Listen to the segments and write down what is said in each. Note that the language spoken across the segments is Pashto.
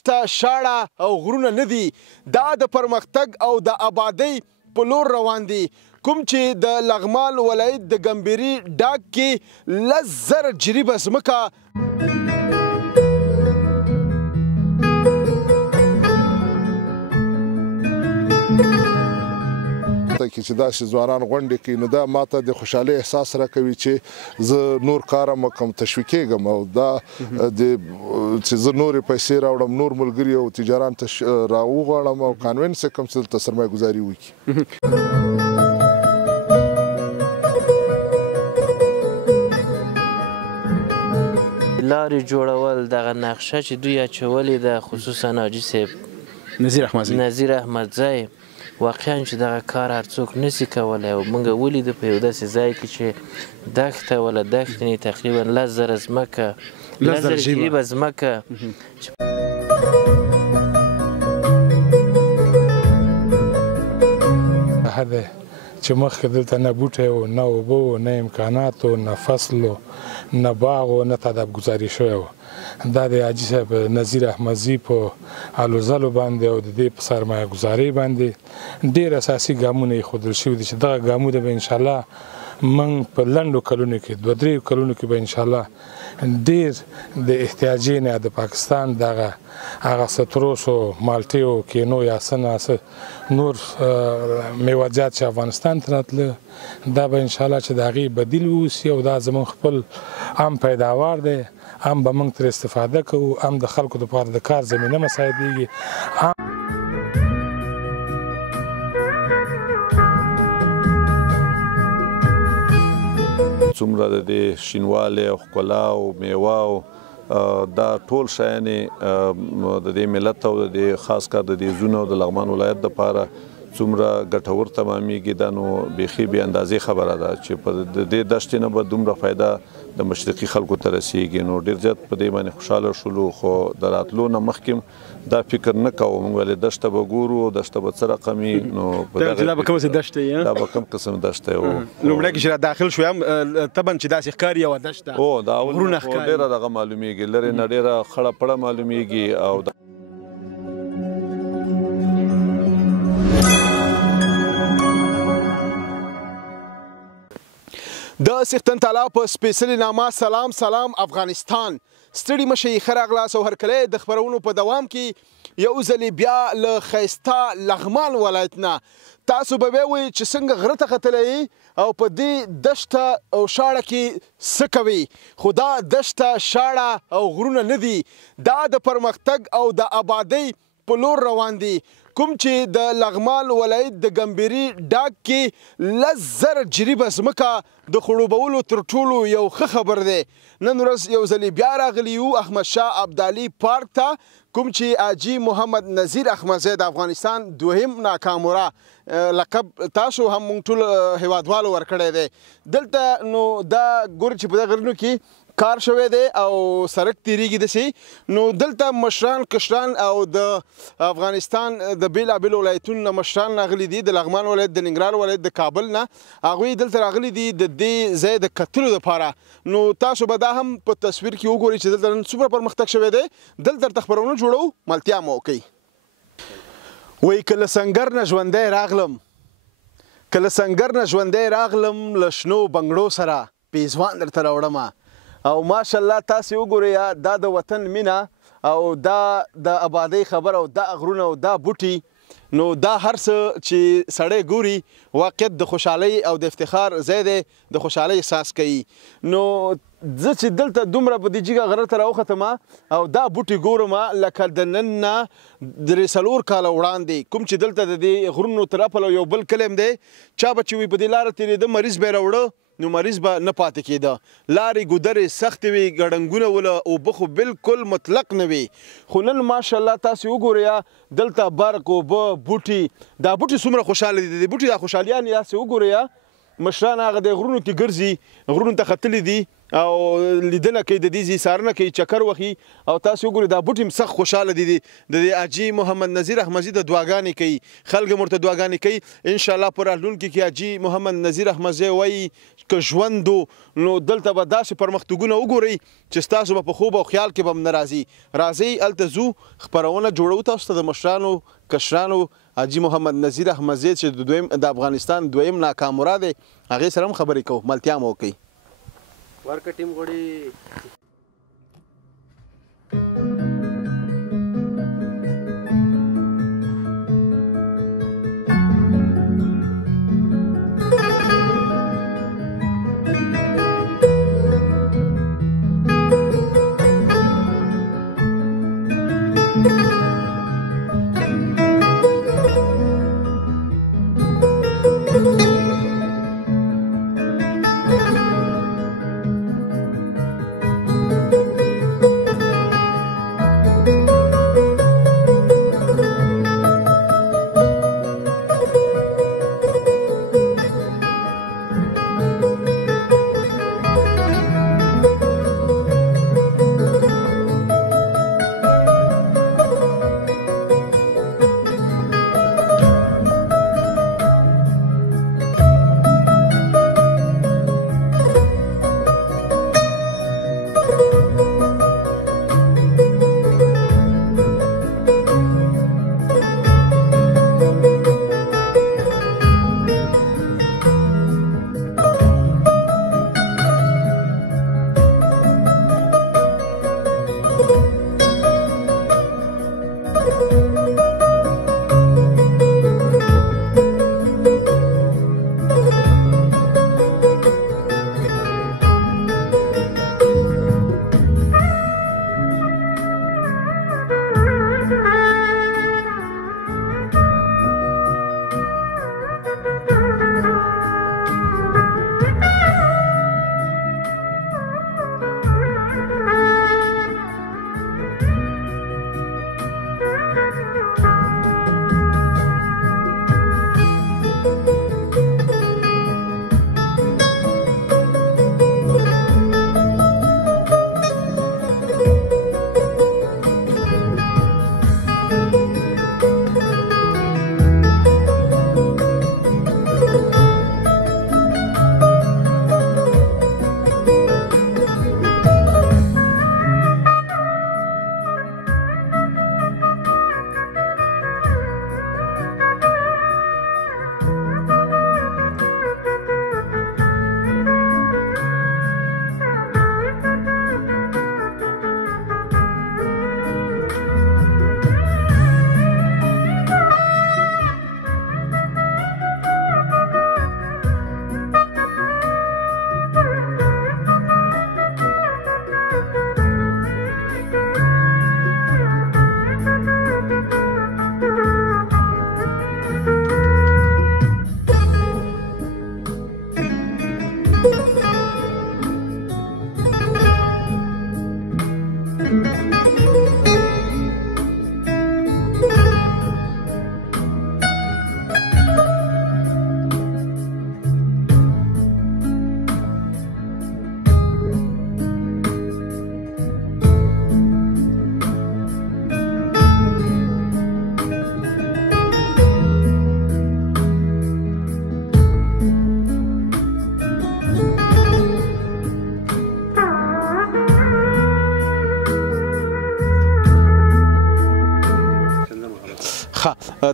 دشته شاړه او غرونه نه دي دا د پرمختګ او د آبادۍ په لور روان دي کوم چې د لغمان ولایت د ګمبري ډاګ کې 10,000 جریبه ځمکه کې چې داسې ځوانان غونډې کوي نو دا ماته د خوشحالۍ احساس راکوي چې زه نور کارم وکړم تشویقېږم او دا چې زه نورې پیسې راوړم نور ملګري او تجاران ته راوغواړم او کانوینس یې کړم چې دلته سرمایه ګزاري وکړي لارې جوړول دغه نقشه چې دوی اچولې ده خصوصا حاجي صاحب نظیر احمدزی واقعا چې دغه کار هر څوک نشي کولی او موږ ولیدو په یو داسې ځای کې چې دښته ولا دښتې نه تقریبا 10,000 ځمکه 10,000 جریبه ځمکه چې مخکې دلته نه بوټی و نه اوبه و نه امکانات و نه فصل و نه باغ و نه تدابګزاري شوی و دا د حاجي صاحب نظیر احمدزي په هلو ځلو باندې او د دې په سرمایه ګزارۍ باندې ډېر اساسي ګامونه ایښودل شوي دي چې دغه ګامونه به انشاءالله موږ په لنډو کلونو کې 2-3 کلونو کې به انشاءالله ډېر د احتیاجي نه د پاکستان دغه هغه ستروس او مالټې او کینو یا څه نور میوه‌جات چې افغانستان ته راتله دا به انشاءالله چې د هغې بدیل واوسي او دا زموږ خپل عام پیداوار دی هم به موږ ترې استفاده کوو هم د خلکو دپاره د کار زمینه مساعدېږي څومره د دې شینوالی او ښکلا او میوه او دا ټول شیانې د دې ملت او د دې خاص کار د دې زونه او د لغمان ولایت دپاره څومره ګټور تمامیږي دا نو بیخي بې اندازې خبره ده چې په دې دښتې نه به دومره فایده د مشرقي خلکو ته رسیږي نو ډېر زیات په دې باندې خوشحاله شولو خو د راتلو نه مخکې دا فکر نه کوو موږ ولې دښته به ګورو دښته به څه رقمي نو دا به کومه دښته یې دا به کوم قسم دښته و لومړی کې چې داخل شویم طبعا چې داسې ښکاري یوه دښته او دا اول ډېره دغه معلومیږي لرې نه ډېره خړه پړه معلومیږي او د سیختن تعالی په سپیڅلي نامه سلام افغانستان ستړي مشئ ښه راغلاست او هرکلی د خپرونو په دوام کې یو ځلې بیا له ښایسته لغمان ولایت نه تاسو به ووایئ چې څنګه غره ته ختلی او په دې دشته او شاړه کې څه کوي خو دا دشته شاړه او غرونه نه دي دا د پرمختګ او د آبادۍ په لور روان دي کوم چې د لغمان ولایت د ګمبري ډاګ کې 10,000 جریبه ځمکه د خړوبولو تر ټولو یو ښه خبر دی نن ورځ یو ځلې بیا راغلي یو احمدشاه ابدالي پارک ته کوم چې حاجي محمد نظیر احمدزی د افغانستان دویم ناکاموره لقب تاسو هم موږ ټول هیوادوالو ورکړی دی دلته نو دا ګورئ چې په دغه غرونو کې کار شوی دی او سړک تیریږي داسې نو دلته مشران کشران او د افغانستان د بېلابېلو ولایتونو نه مشران راغلي دي د لغمان ولایت د ننګرهار ولایت د کابل نه هغوی دلته راغلي دي د دې ځای د کتلو دپاره نو تاسو به دا هم په تصویر کې وګورئ چې دلته نن څومره پرمختګ شوی دی دلته درته خپرونه جوړو ملتیا مو وکئ وایي که له سنګر نه ژوندی راغلم له شنو بنګړو سره پیزوان درته راوړمه او ماشاءالله تاسې وګورئ دا د وطن مینه او دا د آبادۍ خبر او دا غرونه او دا بوټي نو دا هر څه چې سړی ګوري واقعیت د خوشحالۍ او د افتخار ځای دی د خوشحالۍ احساس کوي نو زه چې دلته دومره په دې جګه غره ته راوختم او دا بوټي ګورم لکه د نن نه 3-4 کاله وړاندې کوم چې دلته د دې غرونو تر اپله یو بل کلی دی چا به چې وي په دې لاره تېرېده مریض به یې راوړه نو مریض به نه پاتې کېده لارې ګودرې سختې وي ګړنګونه وله اوبه خو بالکل مطلق نه وي خو نن ماشاءالله تاسې وګورئ دلته برق اوبه بوټي دا بوټي څومره خوشحاله دي د بوټي دا خوشحالیان تاسې وګورئ مشران هغه د غرونو کې ګرځي غرونو ته ختلي دي او لیدنه کوي د دې ځای څارنه کوي چکر وهي او تاسې وګورئ دا بوټي هم سخت خوشحاله دي د حاجي محمد نظیر احمدزي د دعاګانې کوي خلک هم ورته دعاګانې کوي انشاءالله په راتلونکي کې حاجي محمد نظیر احمدزی وایي که ژوند نو دلته به داسې پرمختګونه وګورئ چې ستاسو به په خوب او خیال کې به هم نه راځي. راځئ هلته ځو خپرونه جوړو تاسو ته د مشرانو کشرانو حاجي محمد نذیر احمدزی چې د افغانستان دویم ناکامورا دی هغې سره هم خبرې کوو ملتیا مو وکړئ. ورکه ټیم غواړي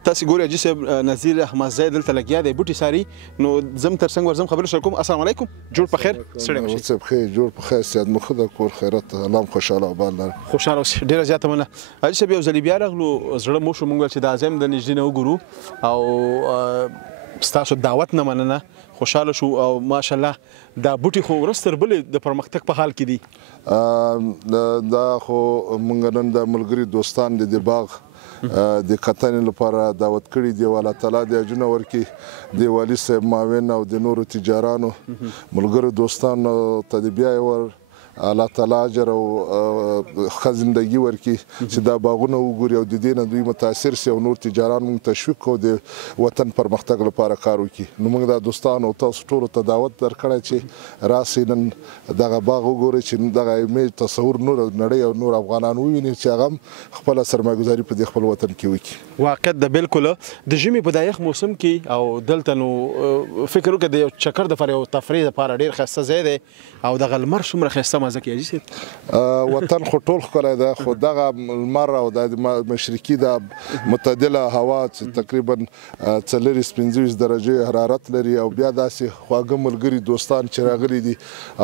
تاسو ګورئ حاجي صاحب نذیر احمدزی دلته لګیا دی بوټي ساري نو زم تر څنګ ورځم خبرې سره کوم. السلام علیکم جوړ په خیر ستړي مشئ. صاحب خیر جوړ په خیر سیاد مخ د کور خیرات الله خوشاله وبال لر خوشاله اوسئ ډیره زیاته مننه. حاجي صاحب یو ځل بیا راغلو زړه مو شو مونږ چې د اعظم د نږدې نه وګورو او ستاسو دعوت نه مننه خوشاله شو او ماشاءالله دا بوټي خو ورستر بلې د پرمختګ په حال کې دي. دا خو مونږ نن د ملګري دوستان د باغ د کتنې لپاره دعوت کړي دی. الله تعالی د اجرونه ورکړي د والي صاحب معاون او د نورو تجارانو ملګرو دوستانو ته د بیا ور الله تعالی اجر او ښه زندګي ورکړي چې دا باغونه وګوري او د دې نه دوی متاثر سي او نور تجاران موږ تشویق کړو د وطن پرمختګ لپاره کار وکړي. نو موږ دا دوستانو تاسو ټولو ته دعوت درکړی چې راسئ نن دغه باغ وګورئ چې دغه ایمیج تصور نور نړۍ او نور افغانان وویني چې هغه هم خپله سرمایه‌ګذاري په دې خپل وطن کې وکړي. واقعیت د بالکل د ژمي په دا یخ موسم کې او دلته نو فکر وکړه د یو چکر دپاره یو تفریح دپاره ډېر ښایسته ځای دی او دغه لمر څومره ښایسته مزه کوي حاجي صاحب. وطن خو ټول ښکلی دی خو دغه لمر او د مشرقي د معتدله هوا چې تقریبا 40-45 درجې حرارت لري او بیا داسې خواږه ملګري دوستان چې راغلي دي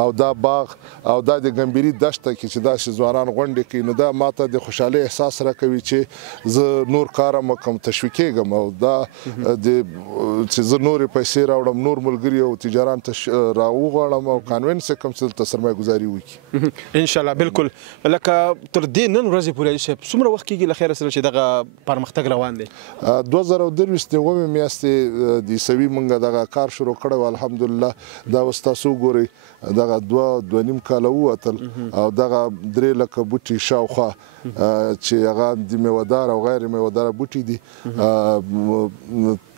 او دا باغ او دا د ګمبري دشته کې چې داسې ځوانان غونډې کوي نو دا ماته د خوشحالۍ احساس راکوي چې زه نور کار هم کوم تشویقېږم او دا چې زه نورې پیسې راوړم نور ملګري او تجاران راوغواړم او کانوینس یې کوم چې دلته سرمایه‌ګذاري وکړي انشاءالله. بالکل لکه تر دې نن ورځې پورې حاجي صاحب څومره وخت کېږي له خیره سره چې دغه پرمختګ روان دی؟ 2023 د اومې میاشتې د عیسوي موږ دغه کار شروع کړی و الحمدلله. دا اوس تاسو وګورئ دغه 2.5 کاله ووتل او دغه 3 لکه بوټي شاوخوا چې هغه د میوهدار او غیر میوهداره بوټي دي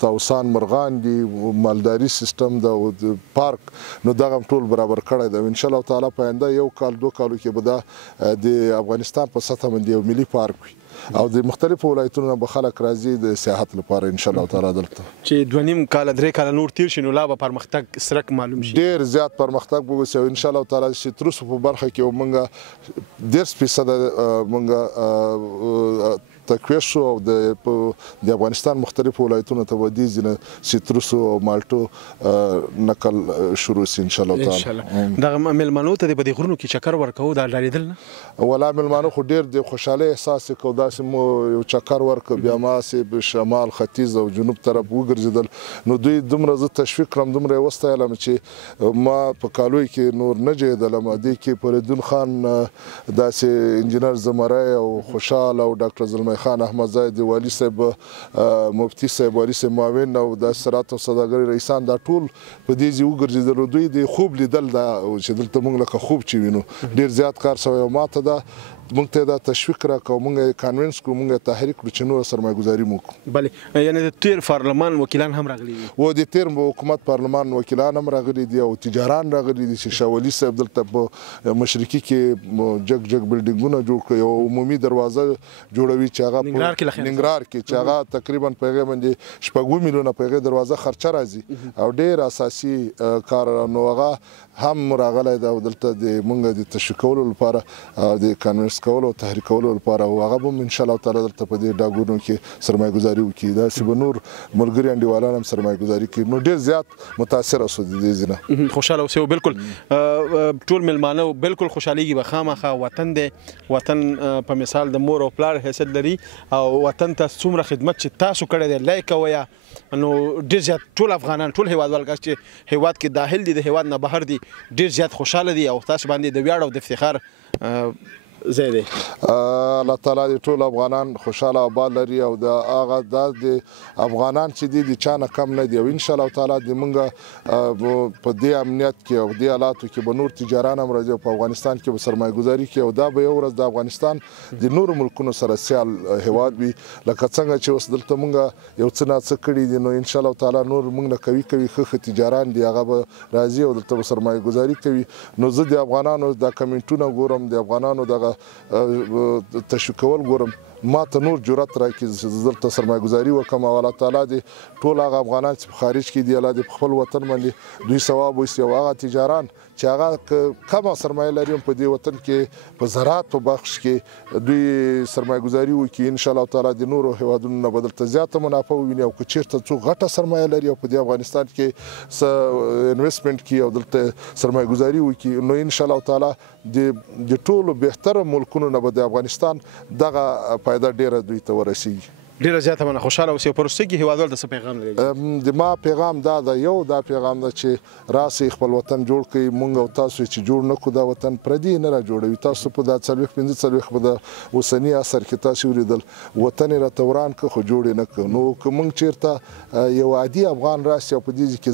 توسان مرغان دي مالداري سیستم د پارک نو دغه ټول برابر کړی دی. ان شاء الله تعالی په آینده 1 کال 2 کالو کې به دا د افغانستان په سطح باندې یو ملي پارک وي او د مختلفو ولایتونو نه به خلک راځي د سیاحت لپاره ان شاء الله تعالی دلته چې 2.5 کاله 3 کاله نور تیر شي نو لا به پرمختګ سرک معلوم شي ډېر زیات پرمختګ به وشي او ان شاء الله تعالی سیتروس په برخه کې موږ 10% موږ تقویه شو او د افغانستان مختلفو ولایتونو ته به دې ځینې سیتروسو او مالټو نقل شروع شي ان شاء الله تعالی. دغه مېلمنو ته به د غرونو کې چکر ورکوو دا ډارېدل نه ولا مېلمانه خو ډېر د خوشحالۍ احساس یې کوو داسې مو یو چکر ورکړ بیا ماسې شمال ختیځ او جنوب طرف وګرځېدل نو دوی دومره زه تشویق کړم دومره یې وستایلم چې ما په کالوی کې نور نه جهېدلم دې کې فریدون خان داسې انجینر زمری او خوشحال او ډاکټر زلمی خان احمدزی د والي صاحب مفتي صاحب والي صاحب معاون او د صنعت او سوداګرۍ رئیسان دا ټول په دې ځای وګرځېدل دوی د خوب لیدل دا چې دلته موږ لکه خوب چې وینو ډېر زیات کار شوی او ما ته دا موږ ته دا تشویق راکړو موږ کانوینس کړو موږ تحریک کړو چې نور سرمایه‌ګذاري مو وکړو. بله یعنې د تیر پارلمان وکیلان هم راغلي دي و د تیر حکومت پارلمان وکیلان هم راغلي دي او تجاران راغلي دي چې شاه ولي صاحب دلته په مشرقي کې جګ بلډینګونه جوړ کړي او عمومي دروازه جوړوي چې هغه ننګرهار کې چې هغه تقریبا په هغې باندې 6 میلیونه په هغې دروازه خرچه راځي او ډېر اساسي کار نو هغه هم راغلی دی او دلته د موږ د تشویق کولو لپاره د کانوینس کولو او تحریک کولو لپاره او هغه به ان شاء الله تعالی دلته په دې ډاګونو کې سرمایه‌ګذاري وکړي داسې به نور ملګري انډیوالان هم سرمایه‌ګذاري کوي نو ډېر زیات متاثره شو د دې ځای نه خوشحاله اوسئ بالکل ټول مېلمانه بالکل خوشحالېږي به خامخا وطن دی وطن په مثال د مور او پلار حیثیت لري او وطن ته څومره خدمت چې تاسو کړی دی لایق کوئ نو ډېر زیات ټول افغانان ټول هیوادوال چې هیواد کې داخل دي د هیواد نه بهر دي ډېر زیات خوشحاله دي او تاسو باندې د ویاړ او د افتخار ځای دی. الله تعالی د ټول افغانان خوشحاله آباد لري او د هغه د افغانان چې دي د چا نه کم نه دي او ان شاء الله تعالی د موږ په دې امنیت کې او دې حالاتو کې به نور تجاران هم راځي په افغانستان کې به سرمایه‌ګذاري کوي او دا به یو ورځ د افغانستان د نورو ملکونو سره سیال هیواد وي لکه څنګه چې اوس دلته موږ یو څه ناڅه کړي دي نو ان شاء الله تعالی نور موږ نه کوي ښه تجاران دي هغه به راځي او دلته به سرمایه‌ګذاري کوي نو زه د افغانانو دا کمنټونه ګورم د افغانانو دغه تشویق کول ګورم ما ته نور جرأت راکړي چې دلته سرمایه‌ګذاري وکړم او الله تعالی دې ټول هغه افغانان چې په خارج کې دي الله دې په خپل وطن باندې دوی ثواب وایي او هغه تجاران چې هغه کمه سرمایه لري په دې وطن کې په زراعت په بخش کې دوی سرمایه‌ګذاري وکړي ان شاء الله تعالی د نورو هیوادونو نه به دلته زیاته منافع وویني او که چېرته څوک غټه سرمایه لري او په دې افغانستان کې انویسټمنټ کړي او دلته سرمایه‌ګذاري وکړي نو ان شاء الله تعالی د ټولو بهتره ملکونو نه به د افغانستان دغه فایده ډیره دوی ته ورسیږي. ډیره زیاته مننه خوشحاله اوسئ په وروستۍ کې هیوادوال ته څه پیغام لري د ما پیغام دا پیغام ده چې راسئ خپل وطن جوړ کړئ موږ او تاسو چې جوړ نه کړو دا وطن پردي نه را جوړوي تاسو په دا 45 په د اوسني عصر کې تاسو ولیدل وطن راته وران که خو جوړ نه کړو نو که موږ چیرته یو عادي افغان راسي او په دې کې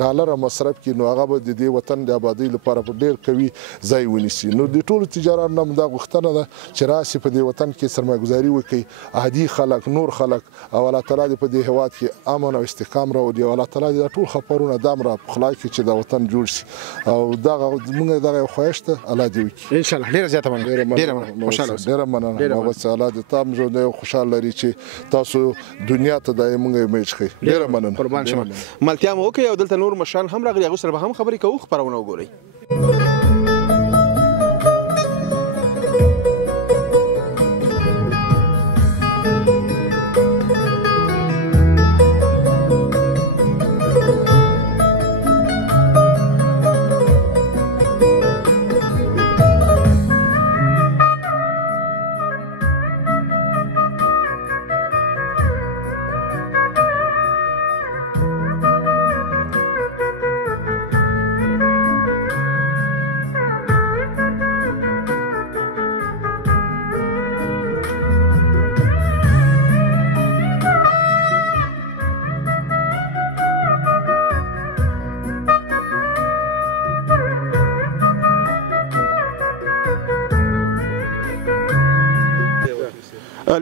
$1,000 مصرف کړي نو هغه به د دې وطن د آبادۍ لپاره په ډېر قوي ځای ونیسي نو د ټولو تجارانو نه دا غوښتنه ده چې راسي په دې وطن کې سرمایه‌ګذاري وکړي عادي خلک نور خلک او الله تعالی دې په دې هیواد کې امن او استحکام راوړي او الله تعالی دې ټول خبرونه دام را په خلا کې چې دا وطن جوړ شي او دغه موږ دغه خوښ ته الله دې وکړي ان شاء الله ډیره زیاته مننه ډیره خوشاله اوسئ ډیره مننه او الله دې تام ژوند خوشاله لري چې تاسو دنیا ته د موږ میچ خي ډیره مننه قربان شم ملتیا مو وکي او دلته نور مشران هم راغلي هغه سره به هم خبرې کوو خبرونه وګورئ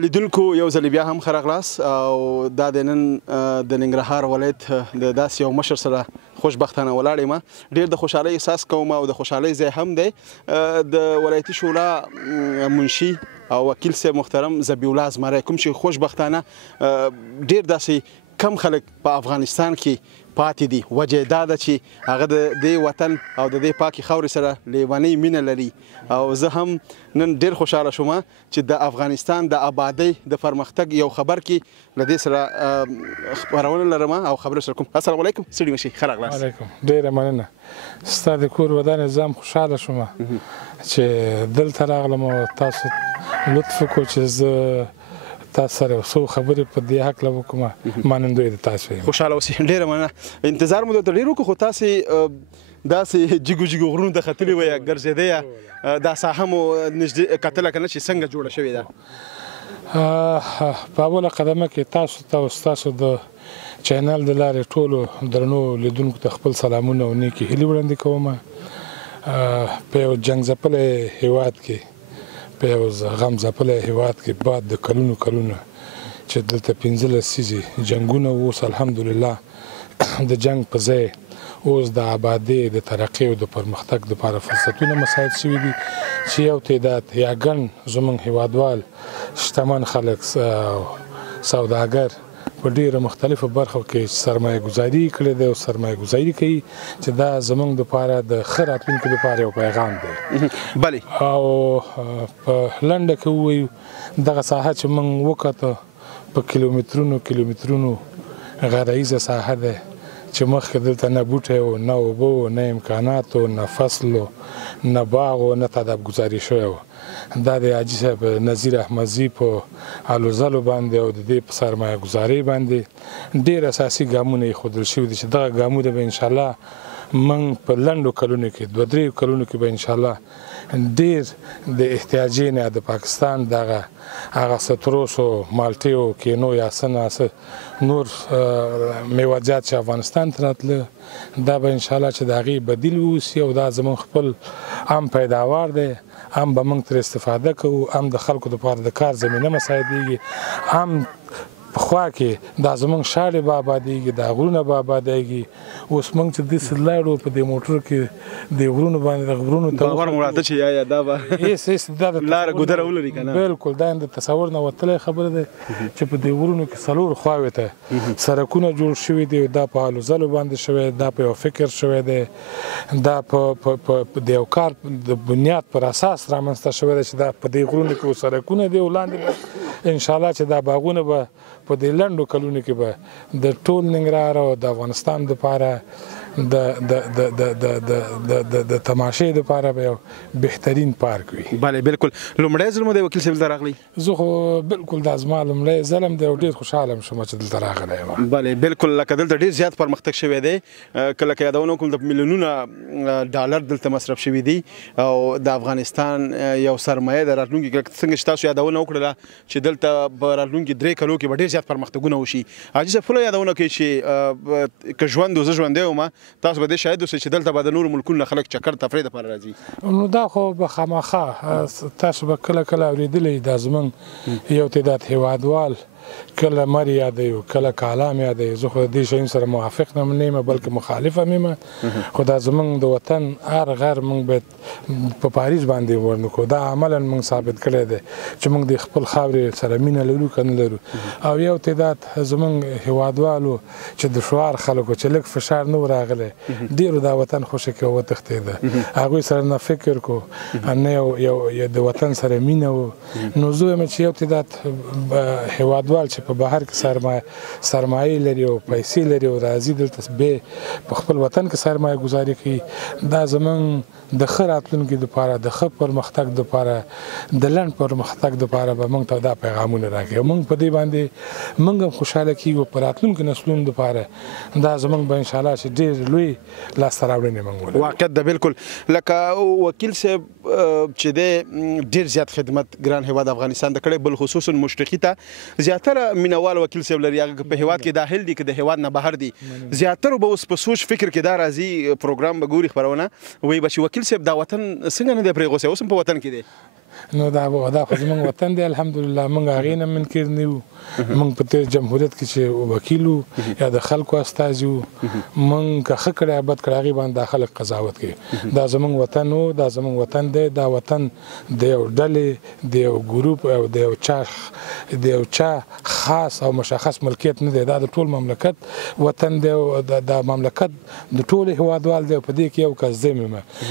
لیدونکو یو ځل بیا هم ښه راغلاست او دا د نن د ننګرهار ولایت د داسې یو مشر سره خوشبختانه ولاړ یم ډېر د خوشحالۍ احساس کوم او د خوشحالۍ ځای هم دی د ولایتي شورا منشي او وکیل صاحب محترم ذبیح الله زمری کوم چې خوشبختانه ډېر داسې کم خلک په افغانستان کې پاتې دي وجه دا ده چې هغه د دې وطن او د دې پاکې خاورې سره لیونۍ مینه لري او زه هم نن ډېر خوشحاله شوم چې د افغانستان د آبادۍ د پرمختګ یو خبر کې له دې سره خپرونه لرم او خبرې سره کوم السلام علیکم ستړي مشئ ښه راغلاست علیکم ډېره مننه ستا د کور ودانې زه هم خوشحاله شوم چې دلته راغلم او تاسو لطف وکړو چې زه تاسو سره څو خبرې په دې هکله وکړم منندوی د تاسو یم خوشحاله اوسئ ډېره مننه انتظار مو درته ډېر وکړو خو تاسې داسې جګو جګو غرونو ته ختلي وئ ګرځېدی دا ساحه مو نږدې کتله که نه چې څنګه جوړه شوې ده په اوله قدمه کې تاسو ته او ستاسو د چینل د لارې ټولو درنو لیدونکو ته خپل سلامونه او نیکې هیلې وړاندې کوم په یو جنګ ځپلی هیواد کې په یو غم ځپلی هیواد کې بعد د کلونو چې دلته 15 لسیزې جنګونه اوس الحمدلله د جنګ په ځای اوس د آبادۍ د ترقۍ او د پرمختګ لپاره فرصتونه مساعد شوي دي چې یو تعداد یا ګڼ زموږ هیوادوال شتمن خلک سوداګر په ډیره مختلفو برخو کې سرمایه گذاري کړې ده او سرمایه گذاري کوي چې دا زموږ لپاره د ښه راتلونکي لپاره یو پیغام دی بلې او په لنډه کې ووایو دغه ساحه چې موږ وکته په کیلومترونو غرایزه ساحه ده چې مخکې دلته نه بوټی و نه اوبه و نه امکانات و نه فصل و نه باغ و نه تدابګذاري شوی و دا د حاجي صاحب نذیر احمدزي په هلو ځلو باندې او د دې په سرمایه ګذارۍ باندې ډېر اساسي ګامونه ایښودل شوي دي چې دغه ګامونه به انشاءالله موږ په لنډو کلونو کې 2-3 کلونو کې به انشاءالله ډېر د احتیاجي نه د پاکستان دغه هغه ستروس او مالټې او کینو یا څه نور میوه‌جات چې افغانستان ته راتله دا به انشاءالله چې د هغې بدیل واوسي او دا زموږ خپل عام پیداوار دی هم به موږ ترې استفاده کوو هم د خلکو دپاره د کار زمینه مساعدېږي هم پخوا کې دا زموږ شاړې به آبادېږي دا غرونه به آبادېږي اوس موږ چې داسې لاړو په دې موټر کې د غرونو باندې د غرونو باور مو راته چې یا دا به هېڅ لاره ګودره ولري که نه بلکل دا د تصور نه وتلی خبره ده چې په دې غرونو کې 4 خواوې ته سړکونه جوړ شوي دي دا په هلو ځلو باندې شوی دا په یو فکر شوی دی دا په د یو کار د بنیاد پر اساس رامنځته شوی دی چې دا په دې غرونو کې سړکونه دي او لاندې به انشاءالله چې دا باغونه به په دې لنډو کلونو کې به د ټول ننګرهار او د افغانستان دپاره د تماشې دپاره به یو بهترین پارک وي. بله بالکل. لومړی ځل مو د وکیل صاحب دلته راغلی؟ زه خو بالکل دا زما لومړی ځل هم دی او ډېر خوشحاله م شوم چې دلته راغلی یم. بله بالکل. لکه دلته ډېر زیات پرمختګ شوی دی، که لکه یادونه وکړم د میلیونونه ډالر دلته مصرف شوي دي او د افغانستان یو سرمایه د راتلونکي څنګه چې تاسو یادونه وکړله چې دلته په راتلونکي 3 کلو کې به ډېر زیات پرمختګونه وشي. حاجي صاحب خپله یادونه کوي چې که ژوند و زه ژوندی وم تاسو به دې شاهد اوسئ چې دلته به د نورو ملکونو نه خلک چکر تفریح دپاره راځي. نو دا خو به خامخا تاسو به کله کله اورېدلی دا زموږ یو تعداد هیوادوال کله مر یادوي کله کالام یادوي. زه خو د دې شیانو سره موافق نه یم بلکې مخالف هم یم، خو دا زموږ د وطن هر غر موږ باید په پاریس باندې ورنکړو. دا عملا موږ ثابت کړی دی چې موږ د خپل خاورې سره مینه لرو که نه لرو. او یو تعداد زموږ هیوادوالو چې د شعار خلکو چې لږ فشار نه و راغلی ډېرو دا وطن خوښه کې وتښتېده، هغوی سره نه فکر کو نه یو د وطن سره مینه و. نو زه وایم چې یو تعداد هیوادوال چې په بهر کې سرمایې لري او پیسې لري او راځي دلته به په خپل وطن کې سرمایه ګزاري کوي، دا زموږ د ښه راتلونکي دپاره د ښه پرمختګ دپاره د لنډ پرمختګ دپاره به موږ ته دا پیغامونه راکوي. موږ په دې باندې موږ هم خوشحاله کېږو، په راتلونکي نسلونو دپاره دا زموږ به انشاءالله چې ډېر لوی لاسته راوړنې موږ ولرو. واقعیت ده بالکل. لکه وکیل صاحب چې دی ډېر زیات خدمت ګران هیواد افغانستان ته کړی، بالخصوص مشرقي ته زیاتره مینوال وکیل صاحب لري، هغه په هیواد کې داخل دي که د هیواد نه بهر دي. زیاتره به اوس په سوچ فکر کې دا راځي پروګرام به ګوري خپرونه وایي به چې وکیل صاحب دا وطن څنګه نه دی پرېغوسی، اوس هم په وطن کې دی. نو دا خو زموږ وطن دی الحمدلله، موږ هغې نه منکر نه یو. موږ په تېر جمهوریت کې چې وکیل وو یا د خلکو استازي وو، موږ که ښه کړی یا بد کړی هغې باندې دا خلک قضاوت کوي. دا زموږ وطن و، دا زموږ وطن دی. دا وطن د یو ډلې د یو ګروپ او د یو چا خاص او مشخص ملکیت نه دی، دا د ټول مملکت وطن دی او دا مملکت د ټولو هیوادوال دی. په دې کې یو کس دی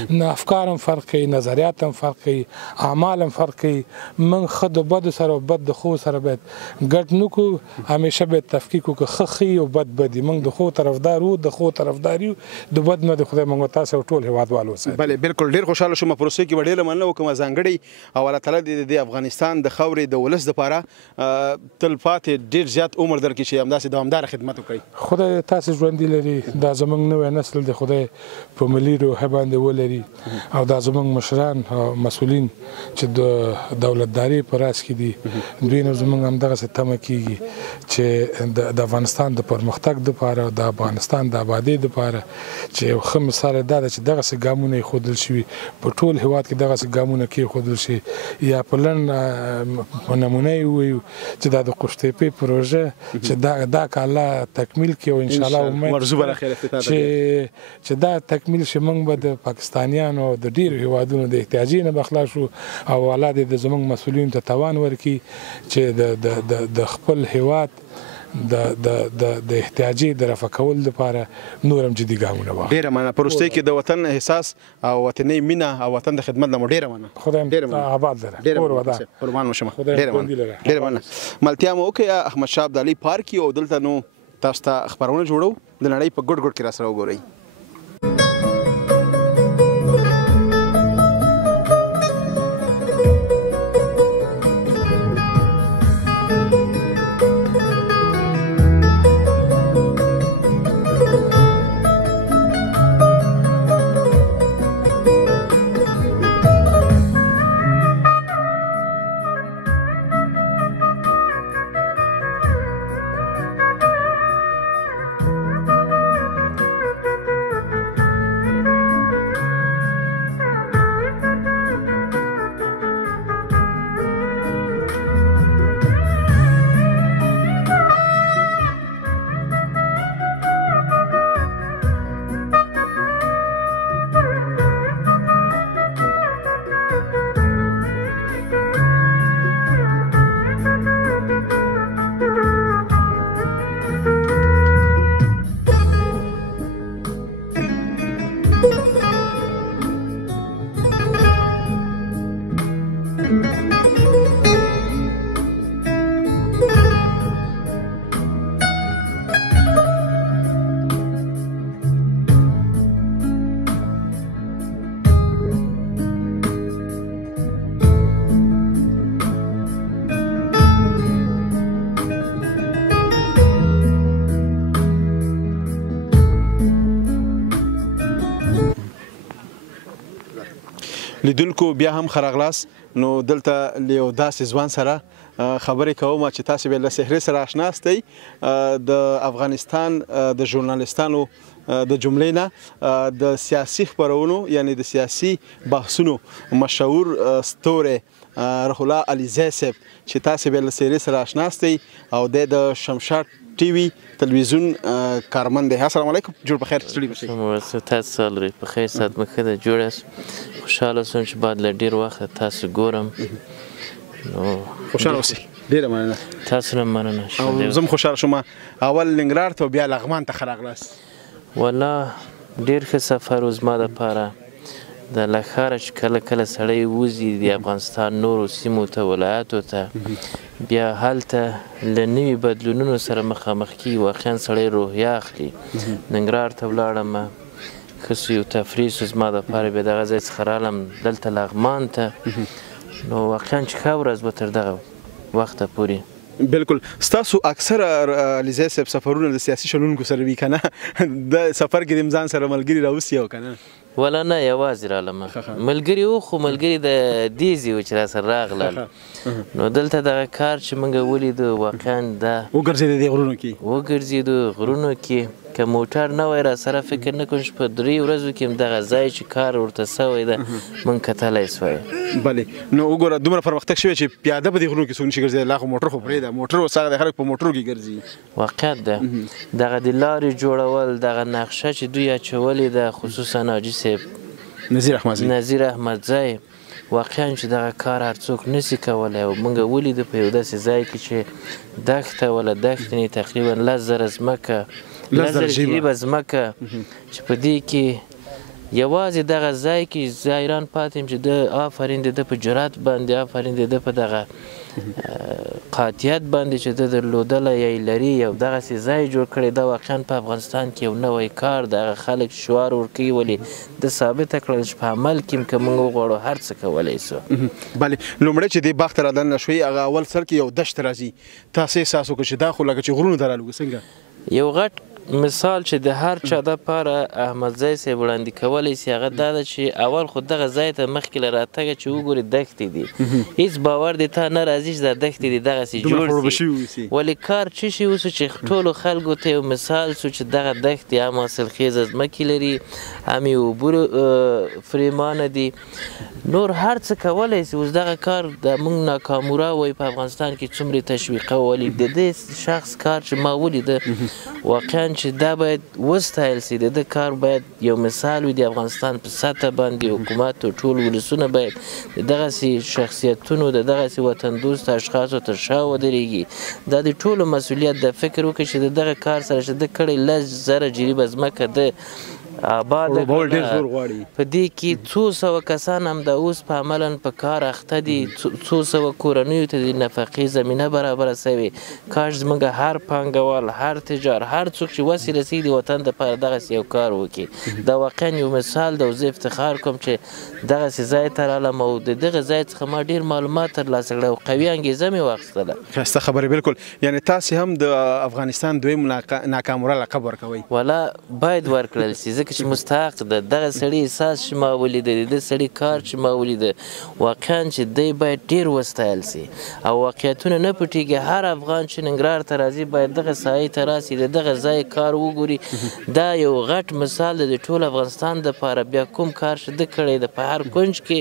نه افکار هم فرق کوي، نظریات هم فرق کوي، اعمال هم فرق کوي. موږ ښه د بدو سره او بد د ښو سره باید ګډ نه کړو، همیشه باید تفکیک وکړو، ښه ښي او بد بدي. موږ د ښو طرفدار وو، د ښو طرفدار یو، د بد نه د خدای موږ تاسو ټول هیوادوال اوسئ. بله بالکل. ډېر خوشحاله شوم په پروسې کې به ډېره مننه وکړم ځانګړې او الله تعالی دې د افغانستان د خاورې د ولس دپاره تلپاتې ډېر زیات عمر درکړي چې همداسې دوامداره خدمت وکړي. خدای تاسې ژوندي لري، دا زموږ نوی نسل د خدای په ملي روحیه باندې ولري او دا زموږ مشران او مسؤلین چې د دولتداري په راس کې دي دوی نه زموږ همدغسې تمه کېږي چې د افغانستان د پرمختګ دپاره او د افغانستان د ابادۍ دپاره چې یو ښه مثال دا ده چې دغسې ګامونه ایښودل شوي په ټول هېواد کې دغسې ګامونه کېښودل شي. یا په لنډ نمونه یې ووایو چې دا د قوشتېپې پروژه چې دا که الله تکمیل کړي او انشاءالله امید چې دا تکمیل شي، موږ به د پاکستانیانو او د ډېرو هېوادونو د احتیاجي نه به خلاص شو او الله دې د زموږ مسؤلینو ته توان ورکړي چې د خپل هېواد د احتیاجي د رفع کولو لپاره نور هم جدي ګامونه واخلو. ډېره مننه. په وروستۍ کې د وطن احساس او وطنۍ مینه او وطن د خدمت نه مو ډېره مننه. خدای آباد لره. قربان وشم. ډېره مننه. ملتیا مو وکړه احمدشاه ابدالي پارک او دلته نو تاسو ته خپرونه جوړو د نړۍ په ګوټ ګوټ کې راسره وګورئ. لیدونکو بیا هم ښه راغلاست. نو دلته له یو داسې ځوان سره خبرې کوم چې تاسو به له سحرې سره آشنا استئ. د افغانستان د ژورنالستانو د جملې نه د سیاسي خپرونو یعنی د سیاسي بحثونو مشهور ستوری روح الله علیزی صاحب چې تاسو به له سحرې سره آشنا استئ او د شمشاد ټي وي تلویزیون کارمند دی. السلام علیکم، جوړ بخیر، ستړي بشئ. تاسو سره په خیر سات مخه ده جوړ یاست. خوشاله سوم چې بعد له ډیر وخت تاسو ګورم. نو خوشاله اوسئ. ډیره مننه. تاسو نه مننه. او زه هم خوشاله شوم. اول ننګرهار ته بیا لغمان ته ښه راغلاست. والله ډیر ښه سفر و زما دپاره. د له ښاره چې کله کله سړی وځي د افغانستان نورو سیمو ته ولایاتو ته بیا هلته له نوي بدلونونو سره مخامخ کېږي، واقعا سړی روحیه اخلي. ننګرهار ته ولاړم، ښه یو تفریح سو زما دپاره. بیا دغه ځای څخه رالم دلته لغمان ته. نو واقعا چې ښه ورځ به تر دغه وخته پورې. بالکل. ستاسو اکثره علیزی صاحب سفرونه د سیاسي شنونکو سره وي که نه؟ د سفر کې د ځان سره ملګري راوستي او که نه؟ ولا نه، یوازې رالم. ملګري وو خو ملګري د دیزي وو چې راسره راغلل. نو دلته دغه کار چې موږ ولیدو واقعا دا وګرځېدو دې غرونو کې وګرځېدو غرونو کې. که موټر نه وای راسره فکر نه کوم چې په 3 ورځو کې هم دغه ځای چې کار ورته سوی ده موږ کتلی سوی. بلې. نو وګوره دومره پرمختګ شوی چې پیاده په دې غرونو کې څوک نشي ګرځېدلی. لا خو موټر خو پرېږده، موټر اوس هغه خلک په موټرو کې ګرځي. واقعیت ده. دغه د لارې جوړول، دغه نقشه چې دوی اچولې ده، خصوصا حاجي صاحب نظیر احمدزی، واقعا چې دغه کار هر څوک نسي کولی. او موږ ولیدو په یو داسې ځای کې چې دښته ولا دښتې نه تقریبا 10,000 ځمکه 10,000 جریبه ځمکه چې په دې کې یوازې دغه ځای کې زه حیران پاتې یم چې د آفرین د ده په جرأت باندې، آفرین د ده په دغه قاطعیت باندې چې ده درلودله یا یې لري، یو دغسې ځای جوړ کړی. دا واقعا په افغانستان کې یو نوی کار د هغه خلک شعار ورکوي، ولې ده ثابته کړل چې په عمل کې هم که موږ وغواړو هر څه کولی سو. بلې. لومړی چې دې باغ ته رادننه شوئ هغه اول سر کې یو دشت راځي. تاسو احساس وکړئ چې دا خو لکه چې غرونو ته رالوږو. څنګه؟ یو غټ مثال چې د هر چا دپاره احمدزی صاحب وړاندې کولی سي هغه دا ده چې اول خو دغه ځای ته مخکې له راتګه چې وګورې دښتې دي، هېڅ باور دې تا نه راځي چې دا دښتې دې دغسې جوړ سي. ولې کار څه شي وسو چې ټولو خلکو ته یو مثال سو چې دغه دښتې هم حاصلخیزه ځمکې لري، هم یې اوبه فریمانه دي، نور هر څه کولی سي. اوس دغه کار د موږ ناکامورا وایي په افغانستان کې څومرې تشویقه ولې د دې شخص کار چې ما ولیده واقعا چې دا باید وستایل سي. د ده کار باید یو مثال وي د افغانستان په سطح باندې. حکومت او ټول ولسونه باید د دغسې شخصیتونو، د دغسې وطن دوست اشخاصو تر شا ودرېږي. دا د ټولو مسؤلیت ده. فکر وکړي چې د دغه کار سره چې ده کړی 10,000 جریبه ځمکه ده آباد په دې کې 200 کسان هم د اوس په عملا په کار اخته دي. 200 کورنیو ته د نفقې زمینه برابره سوې. کاش زموږ هر پانګوال، هر تجار، هر څوک چې وس یې رسېږي د وطن دپاره دغسې یو کار وکړي. دا واقعا یو مثال ده او زه افتخار کوم چې دغسې ځای ته رالم او د دغه ځای څخه ما ډېر معلومات ترلاسه کړل او قوي انګیزه مې واخیستله. ښایسته خبرې. بالکل. یعنې تاسې هم د افغانستان دویم ناکاموره لقب ورکوئ. والا باید ورکړل سي، ځکه چې مستحق ده. دغه سړي احساس چې ما ولیده، د ده سړي کار چې ما ولیده، واقعا چې دی باید ډېر وستایل سي. او واقعیتونه نه پټېږي. هر افغان چې ننګرهار ته راځي باید دغه ساحې ته راسي، د دغه ځای کار وګوري. دا یو غټ مثال دی د ټول افغانستان دپاره. بیا کوم کار چې ده کړی ده په هر کنج کې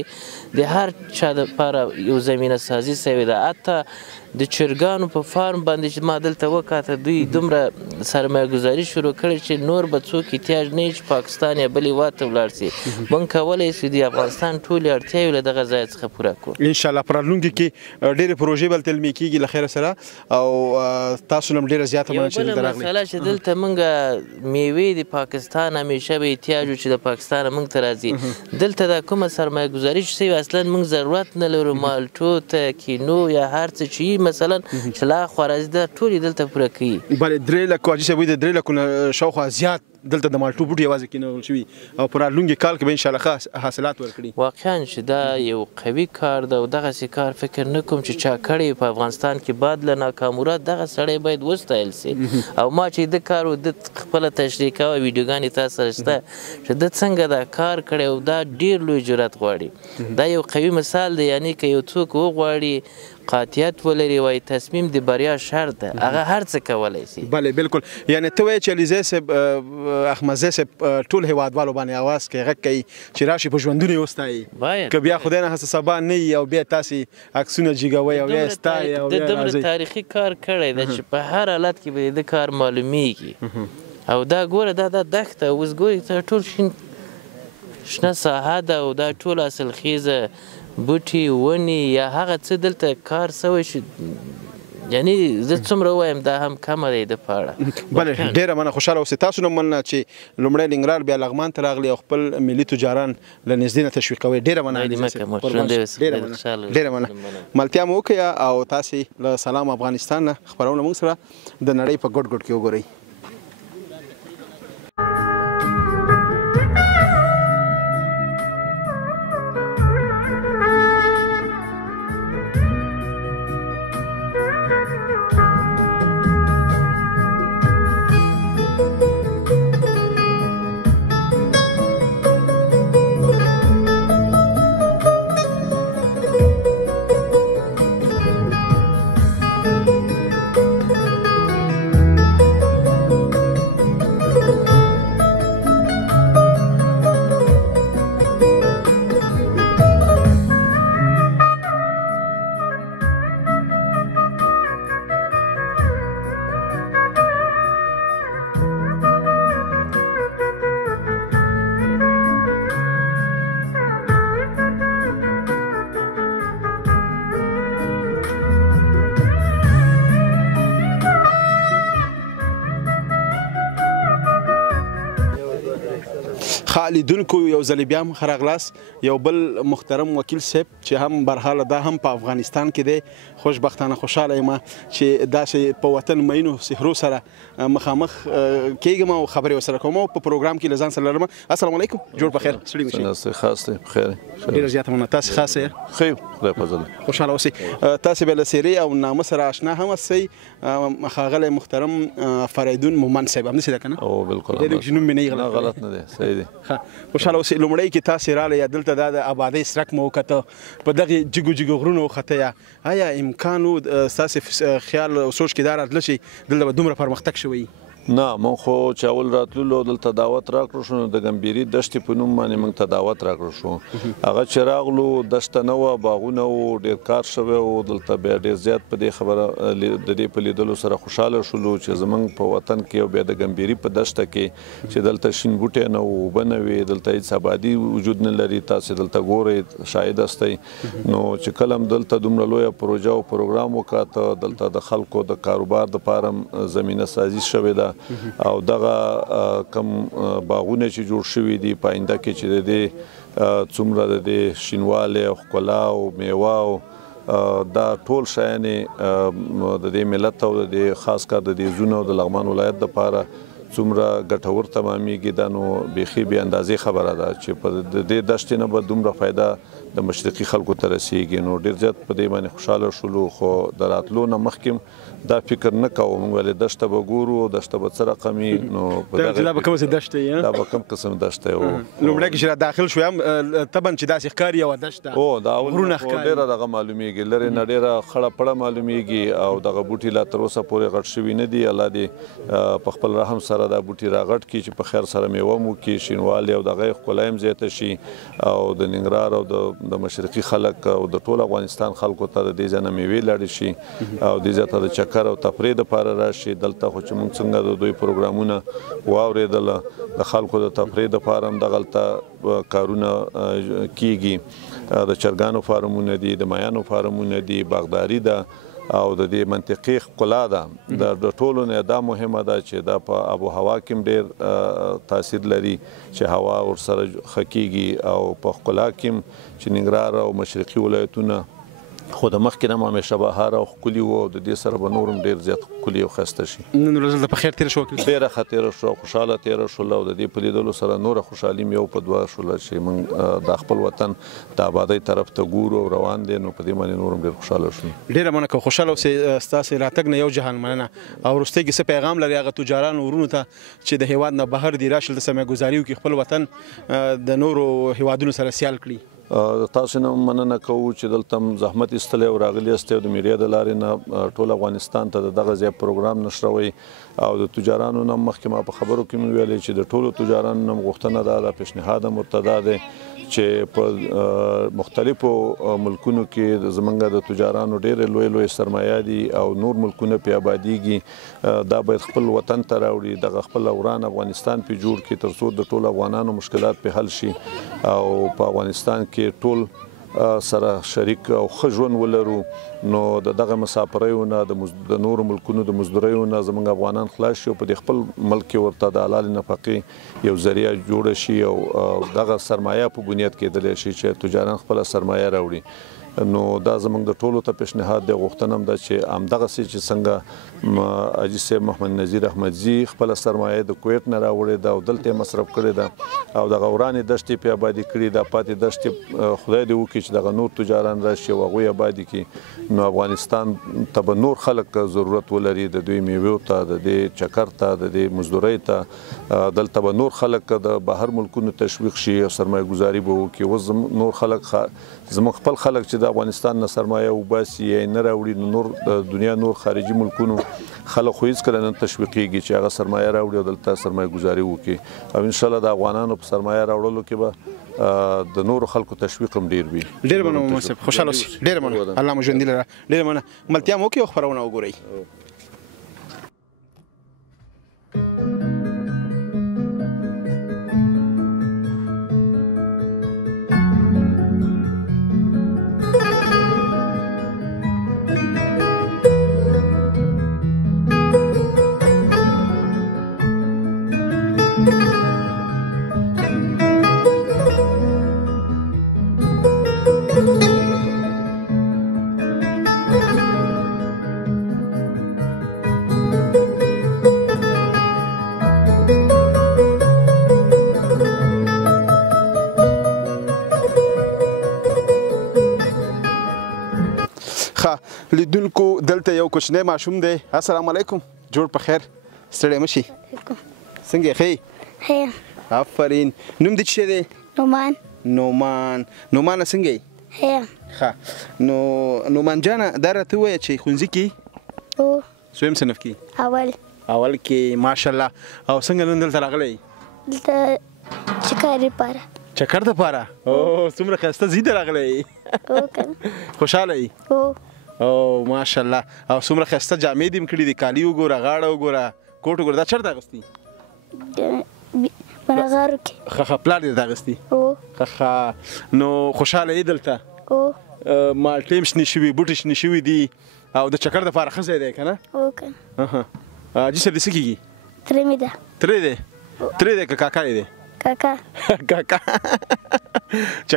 د هر چا دپاره یو زمینه سازي سوې ده. حتی د چرګانو په فارم باندې چې ما دلته وکاته دوی دومره سرمایه ګذاري شروع کړې چې نور به څوک احتیاج نه وي چې پاکستان یا بلې هېواد ته ولاړ سي. موږ کولی سو د افغانستان ټولې اړتیاوې له دغه ځای څخه پوره کړو. انشاءالله په راتلونکي کې ډېرې پروژې به دلته علمي کېږي له خیره سره او تاسو نه هم ډېره زیاته مننه چې دلته راغلئ. مسله چې دلته موږ میوې د پاکستان همیشه به احتیاج و چې د پاکستان موږ ته راځي. دلته دا کومه سرمایه ګذاري چې سوي اصلا موږ ضرورت نه لرو مالټو ته کینو یا هر څه چې مثلا چې لا خوا راځي دا ټولې دلته پوره کوي. بلې 3 لکه حاجي صاحب وایي د 3 لکو نه شاوخوا زیات دلته د مالټو بوټي یوازې کېنول شوي او په راتلونکي کال کې به انشاءالله ښه حاصلات ورکړي. واقعا چې دا یو قوي کار ده او دغسې کار فکر نه کوم چې چا کړی په افغانستان کې بعد له ناکامورات دغه سړی باید وستایل سي. او ما چې د کار و د خپله تشریح کوه ویډیوګانې تاسو سره شته چې د څنګه دا کار کړی او دا ډېر لوی جرأت غواړي. دا یو قوي مثال دی، یعنی که یو څوک وغواړي قاطعیت ولري وایي تصمیم د بریا شرط ده، هغه هر څه کولی سي. بله بالکل. یعنې ته وایې چې علیزی صاحب احمدزی صاحب ټول هیوادوالو باندې اواز کوي، غږ کوي چې راشي په ژوندونه یې وستایي، که بیا خدای نه هسه سبا نه وي او بیا تاسې عکسونه جګوئ او بیا یې ستایي او بیا د دومره تاریخي کار کړی ده چې په هر حالت کې به د کار معلومیږي. او دا ګوره دا دښته اوس ګورې ټول شنه ساحه ده او دا ټول حاصلخیزه بوټي ونې یا هغه څه دلته کار سوی چې یعنی زه څومره ووایم دا هم کمه دی د په اړه. بله ډېره مننه، خوشحاله اوسئ. تاسو نه مننه چې لومړی ننګرهار بیا لغمان ته راغلي او خپل ملي تجاران له نږدې نه تشویقوئ. ډېره مننه، ډېره مننه. ملتیا مو وکړه او تاسې له سلام افغانستان نه خپرونه موږ سره د نړۍ په ګوټ ګوټ کې وګورئ. لیدونکو یو ځل بیا هم ښه راغلاست. یو بل محترم وکیل صاحب چې هم برحاله دا هم په افغانستان کې دی، خوشبختانه خوشحاله یم چې داسې په وطن مینو سحرو سره مخامخ کېږم او خبرې ورسره کوم او په پروګرام کې له ځان سره لرم. السلام علیکم، جوړ په خیر، ستړي مه شئ. خاص دی بخیر، ډېره زیاته مننه. تاسې ښه یاست؟ ښه، خدای فضل، خوشحاله اوسئ. تاسې بیا له څېرې او نامه سره اشنا هم هستئ، ښاغلی محترم فریدون مومند صاحب، همداسې ده که نه؟ او بالکل ډېر نوم مې نه غلط نه دی، صحیح دی. خوشحاله اوسئ. لومړی کې تاسې راغلی یا دلته دا د ابادۍ سرک مو وکته، په دغې جګو جګو غرونو وختئ، آیا امکان و ستاسې خیال او سوچ کې دا راتله چې دلته به دومره پرمختګ شوی؟ نه، مونږ خو چې اول راتللو دلته دعوت راکړو شو، نو د ګمبیري دښتې په نوم باندې مونږ ته دعوت راکړو شو. هغه چې راغلو دښته نه وه، باغونه وو، ډېر کار شوی و دلته. بیا ډېر زیات په دې خبره د دې په لیدلو سره خوشحاله شولو چې زمونږ په وطن کې او بیا د ګمبیري په دښته کې چې دلته شین بوټی نه وو، اوبه نه وې، دلته هېڅ آبادي وجود نه لري. تاسې دلته ګورئ، شاهد هستئ. نو چې کله هم دلته دومره لویه پروژه او پروګرام وکاته، دلته د خلکو د کاروبار دپاره زمینه سازي شوې ده او دغه کم باغونه چې جوړ شوي دي په آینده کې چې د دې څومره د دې شینوالی او ښکلا او میوه او دا ټول شیانې د دې ملت او د دې خاص کار د دې زونه او د لغمان ولایت دپاره څومره ګټور تمامیږي، دا نو بیخي بې اندازې خبره ده چې په دې دښتې نه به دومره فایده د مشرقي خلکو ته رسیږي. نو ډېر زیات په دې باندې خوشحاله شولو. خو د راتلو نه مخکې دا فکر نه کوو، موږ ولې دښته به ګورو، دښته به څه رقمي، نو دا به کوم دښته وي؟ دا به کوم قسم دښته وي. لومړی کې چې را داخل شو هم طبعا چې داسې ښکاري یوه دښته، او دا اول ډېره دغه معلومیږي، لرې نه ډېره خړه پړه معلومیږي او دغه بوټي لا تر اوسه پورې غټ شوي نه دي. الله دې په خپل رحم سره دا بوټي راغټ کړي چې په خیر سره میوه مو کړي، شینوالی او دغه ښکلا هم زیاته شي او د ننګرهار او د مشرقي خلک او د ټول افغانستان خلکو ته د دې ځای نه میوې لاړې شي او دې ځای ته د چکر او تفریح دپاره راشي. دلته خو چې موږ څنګه د دوی پروګرامونه واورېدله، د خلکو د تفریح دپاره هم دغلته کارونه کیږي. د چرګانو فارمونه دي، د مایانو فارمونه دي، باغداري ده او د دې منطقي ښکلا ده. د ټولو نه دا مهمه ده چې دا په آب و هوا کې هم ډېر تاثیر لري چې هوا ورسره ښه کیږي او په ښکلا کې هم چې ننګرهار او مشرقي ولایتونه خو د مخکې نه همیشه بهار او ښکلي وو او د دې سره به نور هم ډېر زیات ښکلي او ښایسته شي. نن ورځ دلته په خیر تېره شوه؟ ډېره ښه تېره شوه، خوشحاله تېره شوله او د دې په لیدلو سره نوره خوشحالي مې یو په دوه شوله چې موږ د خپل وطن د آبادۍ طرف ته ګورو او روان دی، نو په دې باندې نور هم ډېر خوشحاله شو. ډېره مننه کوم، خوشحاله اوسئ. ستاسې راتګ نه یو جهان مننه. او وروستی کې څه پیغام لري هغه تجارانو ورونو ته چې د هېواد نه بهر دي راشي دلته سرمایه‌ګذاري وکړي، خپل وطن د نورو هېوادونو سره سیال کړي؟ تاسو نه مننه کوو چې دلته زحمت ایستلی او راغلي یاستئ او د میډیا د لارې نه ټول افغانستان ته د دغه ځای پروګرام نشروئ او د تجارانو نه مخکې ما په خبرو کې مې ویلې چې د ټولو تجارانو نه غوښتنه دا ده، پیشنهاد هم ورته دا دی چې په مختلفو ملکونو کې زمونږ د تجارانو ډېرې لوی سرمایه دي او نور ملکونه پې آبادیږي، دا باید خپل وطن ته راوړي، دغه خپل وران افغانستان پې جوړ کړي تر څو د ټولو افغانانو مشکلات پې حل شي او په افغانستان کې ټول سره شریک او ښه ژوند ولرو. نو د دغه مسافریو نه د نورو ملکونو د مزدوریو نه زموږ افغانان خلاص شي او په دې خپل ملک کې ورته د حلال نفقې یو ذریعه جوړه شي او دغه سرمایه په بنیاد کېدلی شي چې تجاران خپله سرمایه راوړي. نو دا زموږ د ټولو ته پیشنهاد دی، غوښتنه هم ده چې همدغسې چې څنګه حاجي صاحب محمد نذیر احمدزي خپله سرمایه د کویټ نه راوړې ده او دلته یې مصرف کړې ده او دغه ورانې دښتې پې آبادي کړي، دا پاتې دښتې خدای دې وکړي چې دغه نور تجاران راشي او هغوی آبادي کړي، نو افغانستان ته به نور خلک ضرورت ولري، د دوی میوو ته، د دې چکر ته، د دې مزدورۍ ته، دلته به نور خلک د بهر ملکونو تشویق شي او سرمایه ګذاري به وکړي. اوس نور خلک زموږ خپل خلک چې د افغانستان نه سرمایه وباسي یا یې نه راوړي، نو نور د دنیا نور خارجي ملکونو خلک خو هېڅکله نه تشویقېږي چې هغه سرمایه راوړي او دلته سرمایه ګذاري وکړي او انشاءالله د افغانانو په سرمایه راوړلو کې به د نورو خلکو تشویق هم ډېر وي. ډېره مننه محمد صاحب، خوشحاله اوسئ. ډېره مننه، الله مو ژوندي لره. ډېره مننه، ملتیا مو وکړئ او خپرونه وګورئ. لیدونکو دلته یو کوچنی ماشوم دی. السلام علیکم، جوړ په خیر، ستړی مه شي. څنګه یې ښه؟ آفرین. نوم دې څه دی؟ نومانه څنګه یې؟ ښه. نو نومان جانه دا راته ووایه چې ښوونځي کې څویم صنف کې؟ اول کې. ماشاءالله. او څنګه نن دلته راغلی یې؟ دلته چکر دپاره. څومره ښایسته ځای ته راغلی یې؟ خوشحاله یې؟ او ماشاءالله. او څومره ښایسته جامې دې م کړي دي، کالي وګوره، غاړه وګوره، کوټ وګوره. دا چېرته اغوستي؟ بنغارو کې. ښه پلار دې درته اغوستي؟ ښه. نو خوشحاله یې دلته؟ مالټې هم شنې شوي، بوټي شنې شوي دي او د چکر دپاره ښه ځای دی که نه؟ حاجي صاحب دې څه کېږي؟ تره مې ده. تره دی؟ تره دی که کاکا یې دی؟ کاکا.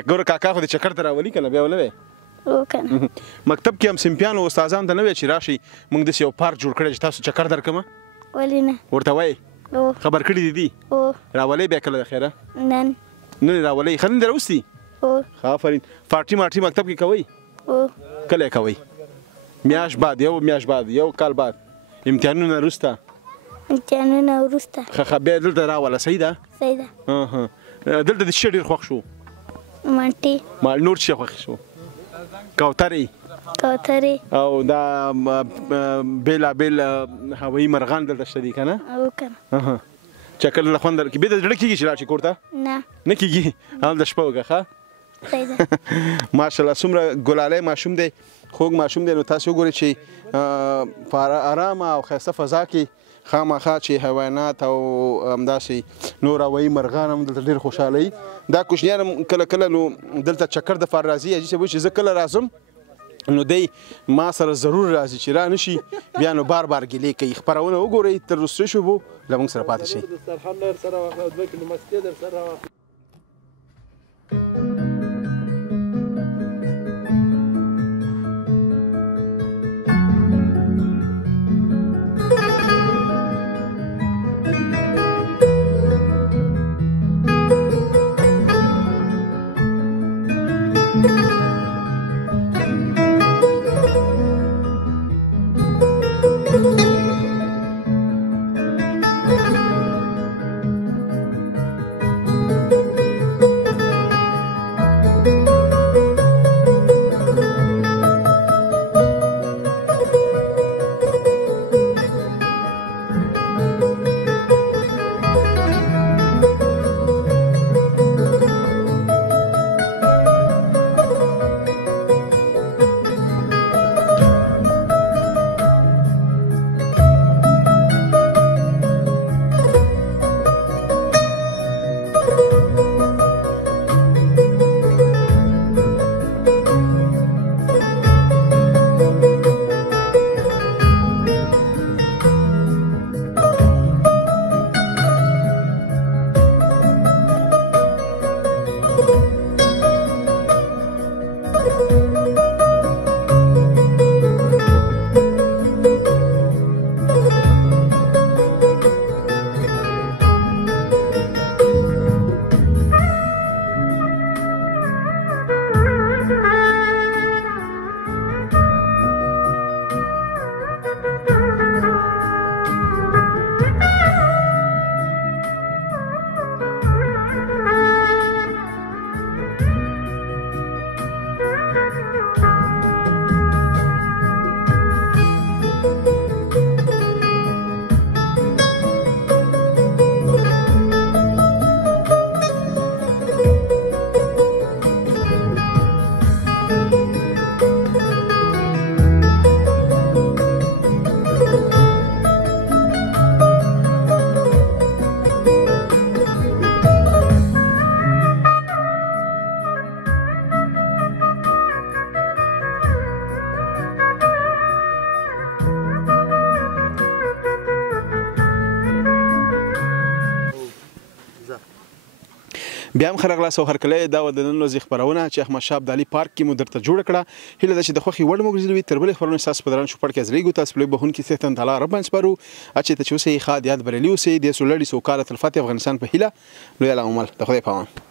ګوره کاکا خو د چکر ته راولي که نه، بیا ولې مکتب کې هم صنفیانو استادانو ته نه وایي چې راشئ موږ داسې یو پارک جوړ کړی چې تاسو چکر درکړمه؟ ولې نه؟ ورته وایي؟ خبر کړي دي؟ راولئ بیا کله د خیره؟ نن راولئ. ښه نن دې راوستي؟ ښه آفرین. پارټي مارټي مکتب کې کوئ؟ کله یې کوئ؟ میاشت بعد، یو میاشت بعد، یو کال بعد، امتحانونه وروسته؟ ښه بیا دلته راوله. صحیح ده؟ دلته د څه ډېر خوښ شو؟ مالټې. نور څه خوښ شو؟ کوترې او دا بېلابېل هوایي مرغان دلته شته دي که نه؟ چکر له خوند درکړي. بیا د زړه کېږي چې لاړ شي کور ته؟ نه کېږي. همدلته شپه وکړه. ښه ماشاءالله. څومره ګلالی ماشوم دی، خوږ ماشوم دی. نو تاسې وګورئ چې په ارامه او ښایسته فضا کې خامخا چې حیوانات او همداسې نور هوایي مرغان هم دلته ډېر خوشحاله وي. دا کوچنیان هم کله کله نو دلته چکر دپاره راځي. حاجي صاحب وایي چې زه کله راځم نو دی ما سره ضرور راځي، چې را نه شي بیا نو بار ګیلې کوي. خپرونه وګورئ تر وروستیو شېبو له موږ سره پاتې شئ. بیا هم ښه راغلاست او هرکلی دا وه د نن ورځې خپرونه چې احمدشاه ابدالي پارک کې مو درته جوړه کړه. هیله ده چې د خوښې وړ مو ګرځېدلې وي. تر بلې خپرونې ستاسو په دران شوپړ کې حاضرېږو. تاسو په لوی بخښونکي څښتن تعالی رب باندې سپارو. چې ته چې اوسئ ښاد یاد بریالي اوسئ. دې سولړي سوکاله تلفاتې افغانستان په هیله. لوی العمل د خدای په امان.